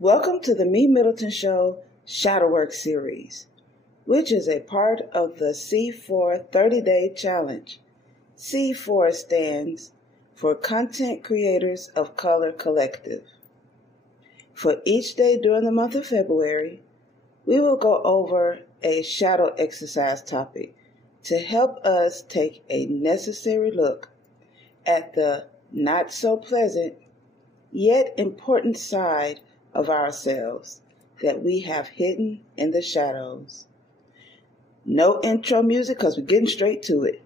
Welcome to the MeMyddleton Show Shadowwork series, which is a part of the C4 30-Day Challenge. C4 stands for Content Creators of Color Collective. For each day during the month of February, we will go over a shadow exercise topic to help us take a necessary look at the not so pleasant yet important side of ourselves that we have hidden in the shadows. No intro music because we're getting straight to it.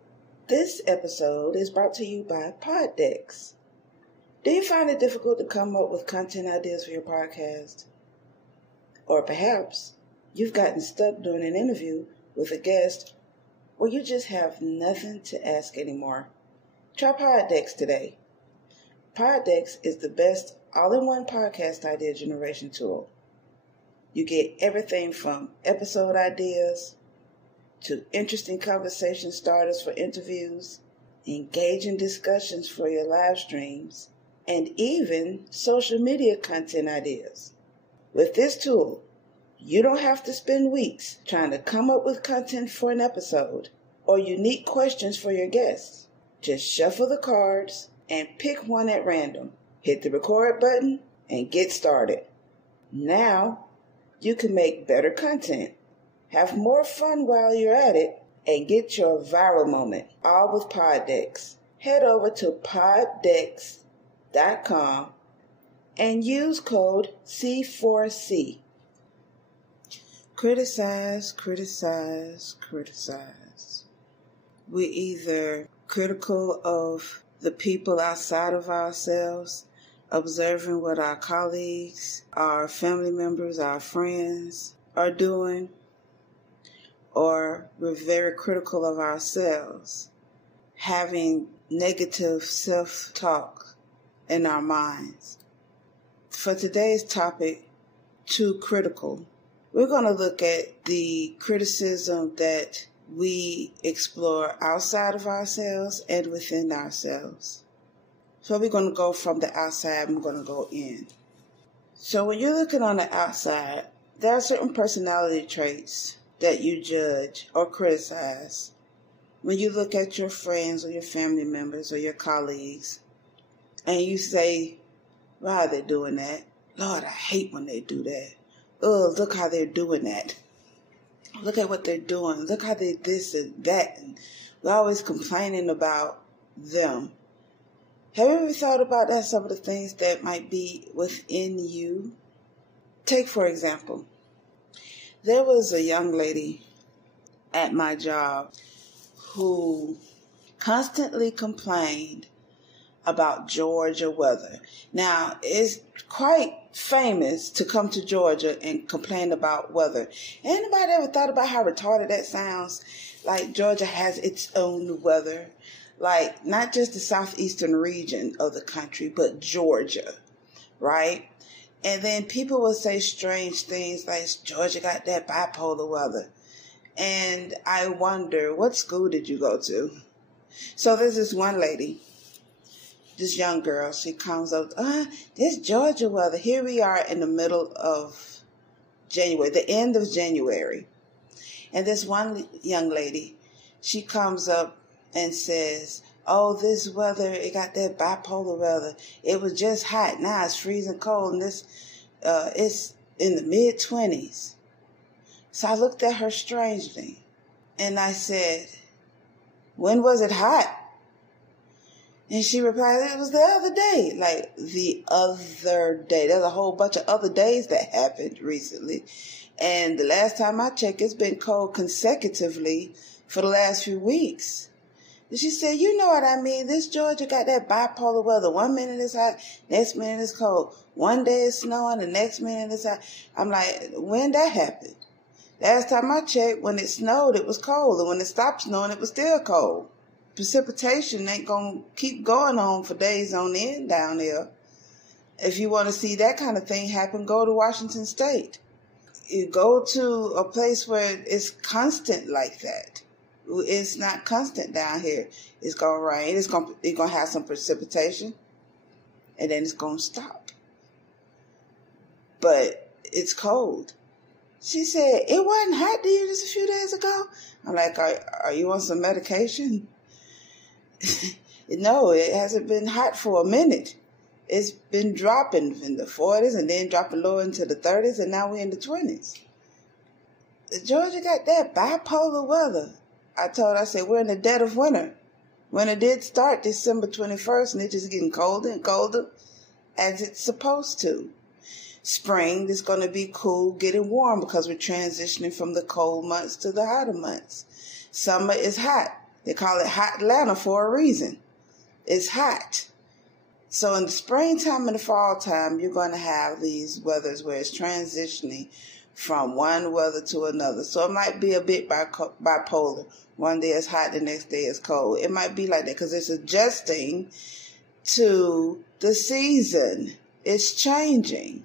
This episode is brought to you by Poddex. Do you find it difficult to come up with content ideas for your podcast? Or perhaps you've gotten stuck doing an interview with a guest, or you just have nothing to ask anymore? Try Poddex today. Poddex is the best all-in-one podcast idea generation tool. You get everything from episode ideas to interesting conversation starters for interviews, engaging discussions for your live streams, and even social media content ideas. With this tool, you don't have to spend weeks trying to come up with content for an episode or unique questions for your guests. Just shuffle the cards and pick one at random. Hit the record button and get started. Now, you can make better content, have more fun while you're at it, and get your viral moment, all with Poddex. Head over to poddex.com and use code C4C. Criticize. We're either critical of the people outside of ourselves, observing what our colleagues, our family members, our friends are doing, or we're very critical of ourselves, having negative self-talk in our minds. For today's topic, too critical, we're going to look at the criticism that we explore outside of ourselves and within ourselves. So we're going to go from the outside and we're going to go in. So when you're looking on the outside, there are certain personality traits that you judge or criticize. When you look at your friends or your family members or your colleagues and you say, why are they doing that? Lord, I hate when they do that. Oh, look how they're doing that. Look at what they're doing. Look how they this and that. And we're always complaining about them. Have you ever thought about that? Some of the things that might be within you? Take, for example, there was a young lady at my job who constantly complained about Georgia weather. Now, it's quite famous to come to Georgia and complain about weather. Anybody ever thought about how retarded that sounds? Like Georgia has its own weather. Like not just the southeastern region of the country, but Georgia, right? And then people will say strange things like Georgia got that bipolar weather. And I wonder, what school did you go to? So there's this one lady, this young girl, she comes up, this Georgia weather. Here we are in the middle of January, the end of January. And this one young lady, she comes up and says, oh, this weather, it got that bipolar weather. It was just hot. Now it's freezing cold and it's in the mid-20s. So I looked at her strangely and I said, when was it hot? And she replied, it was the other day. Like, the other day. There's a whole bunch of other days that happened recently. And the last time I checked, it's been cold consecutively for the last few weeks. And she said, you know what I mean? This Georgia got that bipolar weather. 1 minute it's hot, next minute it's cold. One day it's snowing, the next minute it's hot. I'm like, when that happened? Last time I checked, when it snowed, it was cold. And when it stopped snowing, it was still cold. Precipitation ain't going to keep going on for days on end down there. If you want to see that kind of thing happen, go to Washington State. You go to a place where it's constant like that. It's not constant down here. It's going to rain. It's going to have some precipitation. And then it's going to stop. but it's cold. She said, it wasn't hot to you just a few days ago? I'm like, are you on some medication? No, it hasn't been hot for a minute. It's been dropping in the 40s and then dropping lower into the 30s, and now we're in the 20s. Georgia got that bipolar weather. I said, we're in the dead of winter. Winter did start December 21st, and it's just getting colder and colder, as it's supposed to. Spring is going to be cool, getting warm, because we're transitioning from the cold months to the hotter months. Summer is hot. They call it Hot Atlanta for a reason. It's hot. So in the springtime and the fall time, you're going to have these weathers where it's transitioning from one weather to another. So it might be a bit bipolar. One day it's hot, the next day it's cold. It might be like that because it's adjusting to the season. It's changing.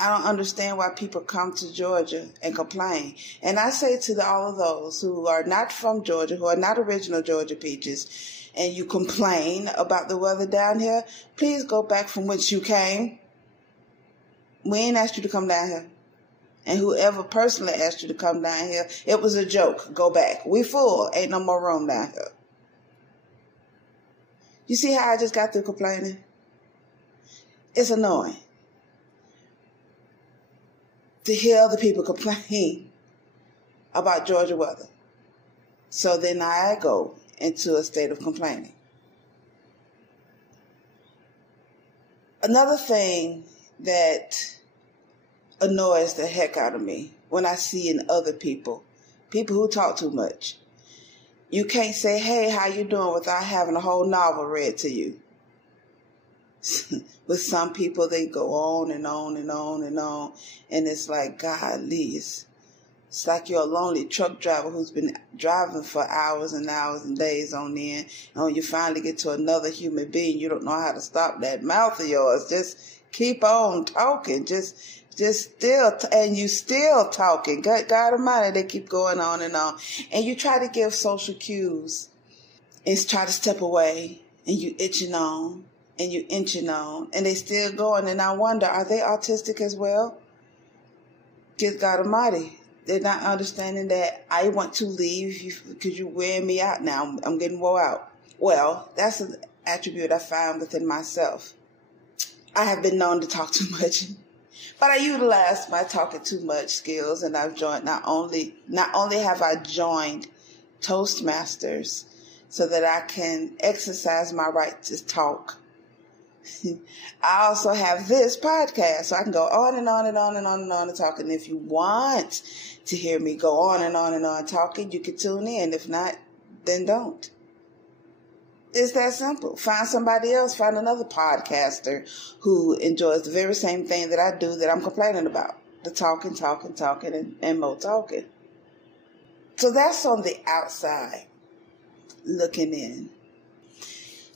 I don't understand why people come to Georgia and complain. And I say to all of those who are not from Georgia, who are not original Georgia peaches, and you complain about the weather down here, please go back from whence you came. We ain't asked you to come down here. And whoever personally asked you to come down here, it was a joke. Go back. We full. Ain't no more room down here. You see how I just got through complaining? It's annoying to hear other people complain about Georgia weather. So then I go into a state of complaining. Another thing that annoys the heck out of me when I see in other people who talk too much. You can't say, hey, how you doing, without having a whole novel read to you. With some people, they go on and on and on and on. And it's like, golly, it's like you're a lonely truck driver who's been driving for hours and hours and days on end. And when you finally get to another human being, you don't know how to stop that mouth of yours. Just keep on talking. Just still, and you still talking. God Almighty, they keep going on. And you try to give social cues and try to step away, and you itching on, and you inching on, and they still going. And I wonder, are they autistic as well? Good God Almighty. They're not understanding that I want to leave because you're wearing me out now. I'm getting wore out. Well, that's an attribute I find within myself. I have been known to talk too much, but I utilize my talking too much skills, and I've joined not only have I joined Toastmasters so that I can exercise my right to talk. I also have this podcast, so I can go on and on and on and on and on and talking. If you want to hear me go on and on and on talking, you can tune in. If not, then don't. It's that simple. Find somebody else, find another podcaster who enjoys the very same thing that I do that I'm complaining about. The talking, and more talking. So that's on the outside, looking in.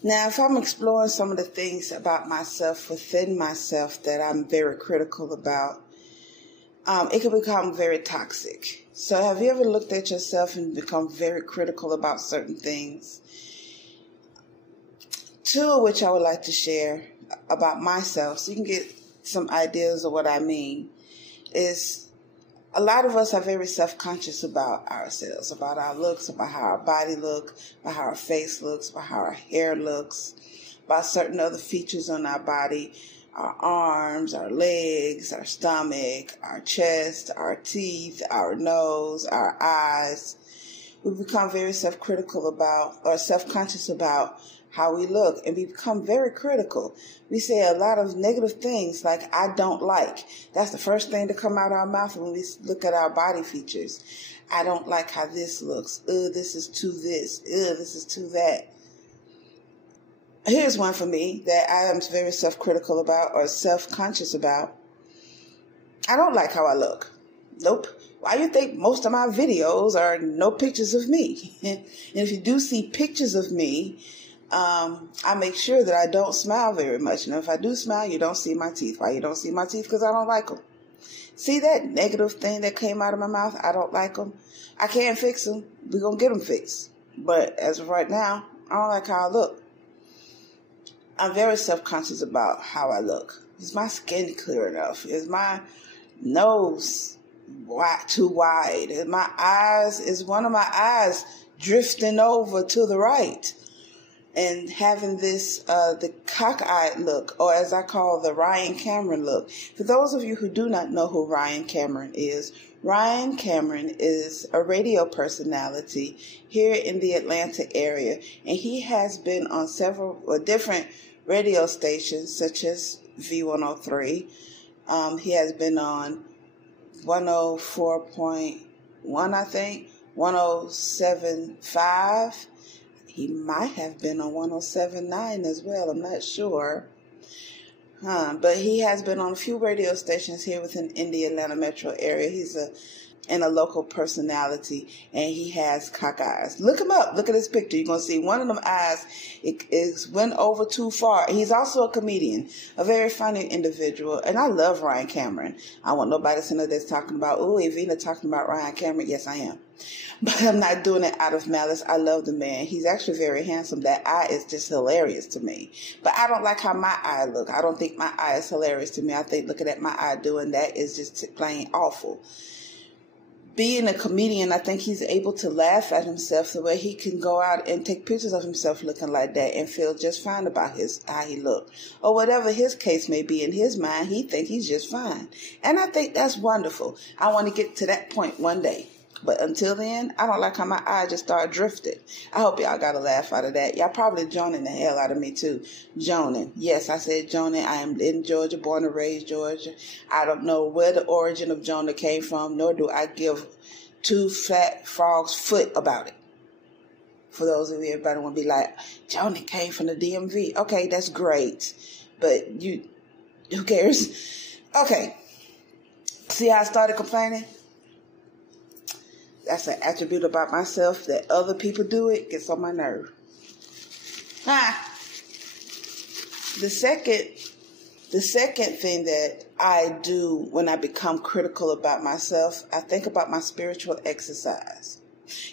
Now, if I'm exploring some of the things about myself, within myself, that I'm very critical about, it can become very toxic. So have you ever looked at yourself and become very critical about certain things? Two of which I would like to share about myself, so you can get some ideas of what I mean, is a lot of us are very self-conscious about ourselves, about our looks, about how our body looks, about how our face looks, about how our hair looks, about certain other features on our body, our arms, our legs, our stomach, our chest, our teeth, our nose, our eyes. We become very self-critical about, or self-conscious about, how we look, and we become very critical. We say a lot of negative things like, I don't like. That's the first thing to come out of our mouth when we look at our body features. I don't like how this looks. This is too this. This is too that. Here's one for me that I am very self-critical about, or self-conscious about. I don't like how I look. Nope. Why you think most of my videos are no pictures of me? And if you do see pictures of me, I make sure that I don't smile very much. And if I do smile, you don't see my teeth. Why you don't see my teeth? Because I don't like them. See that negative thing that came out of my mouth? I don't like them. I can't fix them. We're going to get them fixed. But as of right now, I don't like how I look. I'm very self-conscious about how I look. Is my skin clear enough? Is my nose too wide? Is one of my eyes drifting over to the right? And having this, the cockeyed look, or as I call the Ryan Cameron look. For those of you who do not know who Ryan Cameron is a radio personality here in the Atlanta area. And he has been on several different radio stations, such as V103. He has been on 104.1, I think, 107.5. He might have been on 107.9 as well. I'm not sure. But he has been on a few radio stations here within the Atlanta metro area. He's a local personality, and he has cock eyes. Look him up. Look at his picture. You're going to see one of them eyes went over too far. He's also a comedian, a very funny individual, and I love Ryan Cameron. I want nobody to know that's talking about, oh, Evina talking about Ryan Cameron. Yes, I am. But I'm not doing it out of malice. I love the man. He's actually very handsome. That eye is just hilarious to me. But I don't like how my eye look. I don't think my eye is hilarious to me. I think looking at my eye doing that is just plain awful. Being a comedian, I think he's able to laugh at himself the way he can go out and take pictures of himself looking like that and feel just fine about how he looked. Or whatever his case may be in his mind, he thinks he's just fine. And I think that's wonderful. I want to get to that point one day. But until then, I don't like how my eye just started drifting. I hope y'all got a laugh out of that. Y'all probably joning the hell out of me too. Joning. Yes, I said joning. I am in Georgia, born and raised Georgia. I don't know where the origin of Jonah came from, nor do I give two fat frogs foot about it. For those of you, everybody want to be like, Jonah came from the DMV. Okay, that's great. But who cares? Okay. See how I started complaining? That's an attribute about myself that other people do it gets on my nerve. The second thing that I do when I become critical about myself, I think about my spiritual exercise.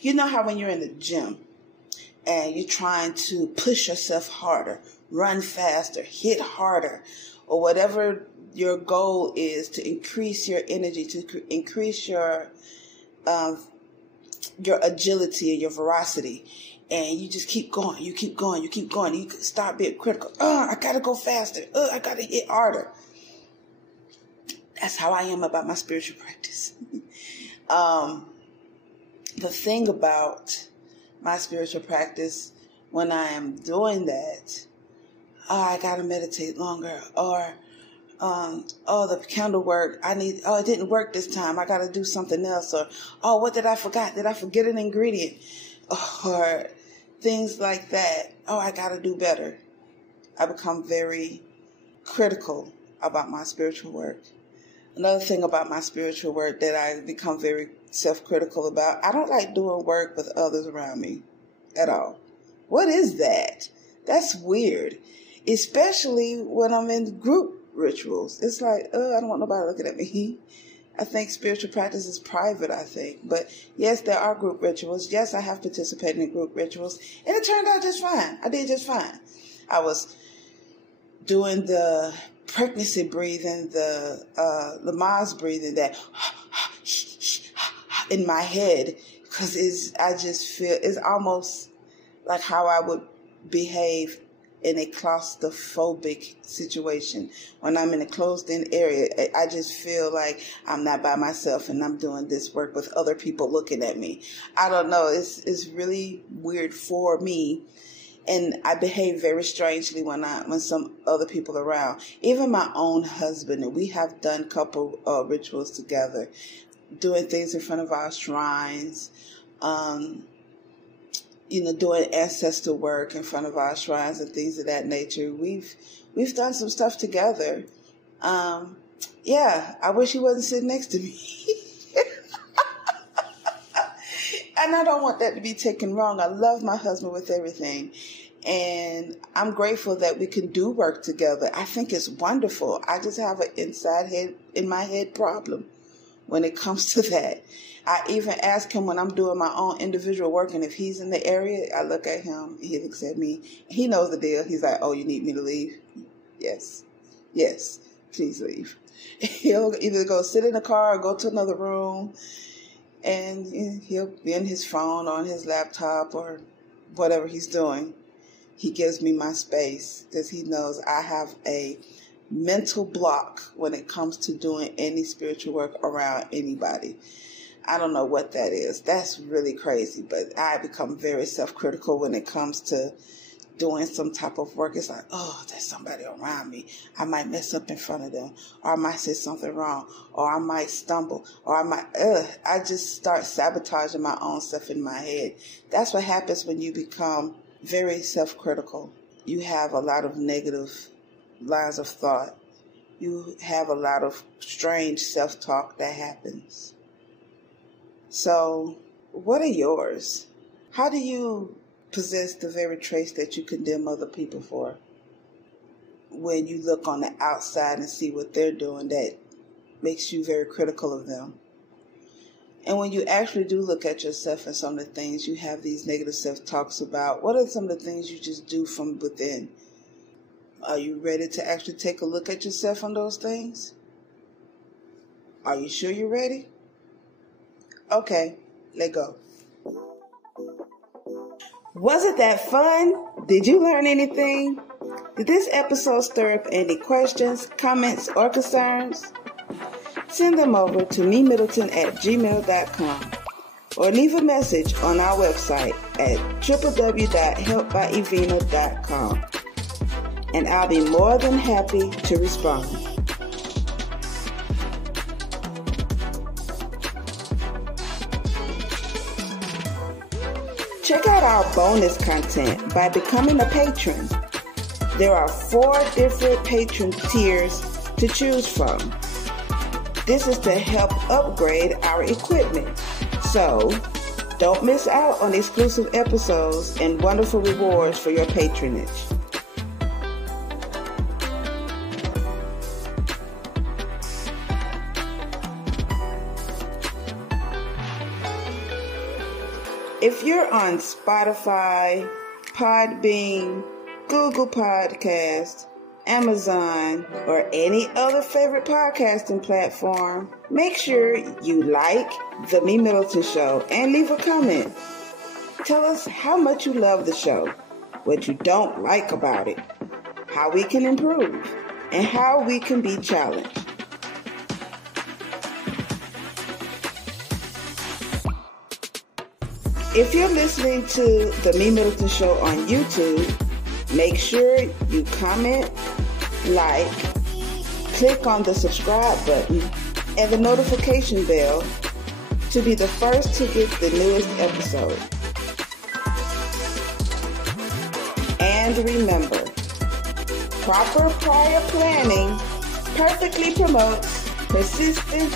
You know how when you're in the gym and you're trying to push yourself harder, run faster, hit harder, or whatever your goal is to increase your energy, to increase your agility and your veracity, and you just keep going, you start being critical. I gotta go faster. I gotta hit harder. That's how I am about my spiritual practice. The thing about my spiritual practice, when I am doing that, I gotta meditate longer, or the candle work, it didn't work this time, I gotta do something else, or, what did I forget? Did I forget an ingredient? Or things like that. I gotta do better. I become very critical about my spiritual work. Another thing about my spiritual work that I become very self-critical about, I don't like doing work with others around me at all. What is that? That's weird. Especially when I'm in group rituals. It's like, I don't want nobody looking at me. I think spiritual practice is private, I think. But yes, there are group rituals. Yes, I have participated in group rituals. And it turned out just fine. I did just fine. I was doing the pregnancy breathing, the Lamaze breathing, that in my head. Because I just feel, it's almost like how I would behave in a claustrophobic situation. When I'm in a closed-in area, I just feel like I'm not by myself and I'm doing this work with other people looking at me. I don't know. It's really weird for me. And I behave very strangely when some other people are around. Even my own husband, and we have done a couple rituals together, doing things in front of our shrines, doing ancestor work in front of our shrines and things of that nature. We've done some stuff together. I wish he wasn't sitting next to me. And I don't want that to be taken wrong. I love my husband with everything. And I'm grateful that we can do work together. I think it's wonderful. I just have an in my head problem when it comes to that. I even ask him when I'm doing my own individual work, and if he's in the area, I look at him, he looks at me, he knows the deal. He's like, oh, you need me to leave? Yes. please leave. He'll either go sit in the car or go to another room, and he'll be on his phone, on his laptop, or whatever he's doing. He gives me my space because he knows I have a mental block when it comes to doing any spiritual work around anybody. I don't know what that is. That's really crazy, but I become very self-critical when it comes to doing some type of work. It's like, oh, there's somebody around me. I might mess up in front of them, or I might say something wrong, or I might stumble, or I just start sabotaging my own stuff in my head. That's what happens when you become very self-critical. You have a lot of negative lines of thought. You have a lot of strange self-talk that happens. So, what are yours? How do you possess the very traits that you condemn other people for? When you look on the outside and see what they're doing, that makes you very critical of them. And when you actually do look at yourself and some of the things you have these negative self-talks about, what are some of the things you just do from within? Are you ready to actually take a look at yourself on those things? Are you sure you're ready? Okay, let go. Was it that fun? Did you learn anything? Did this episode stir up any questions, comments, or concerns? Send them over to MeMyddleton@gmail.com or leave a message on our website at www.helpbyevina.com, and I'll be more than happy to respond. Check out our bonus content by becoming a patron. There are 4 different patron tiers to choose from. This is to help upgrade our equipment. So, don't miss out on exclusive episodes and wonderful rewards for your patronage. If you're on Spotify, Podbean, Google Podcasts, Amazon, or any other favorite podcasting platform, make sure you like The MeMyddleton Show and leave a comment. Tell us how much you love the show, what you don't like about it, how we can improve, and how we can be challenged. If you're listening to The MeMyddleton Show on YouTube, make sure you comment, like, click on the subscribe button and the notification bell to be the first to get the newest episode. And remember, proper prior planning perfectly promotes persistent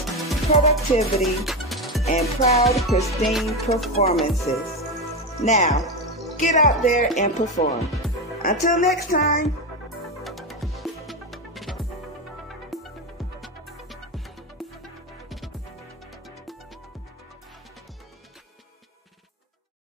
productivity and proud, pristine performances. Now, get out there and perform. Until next time.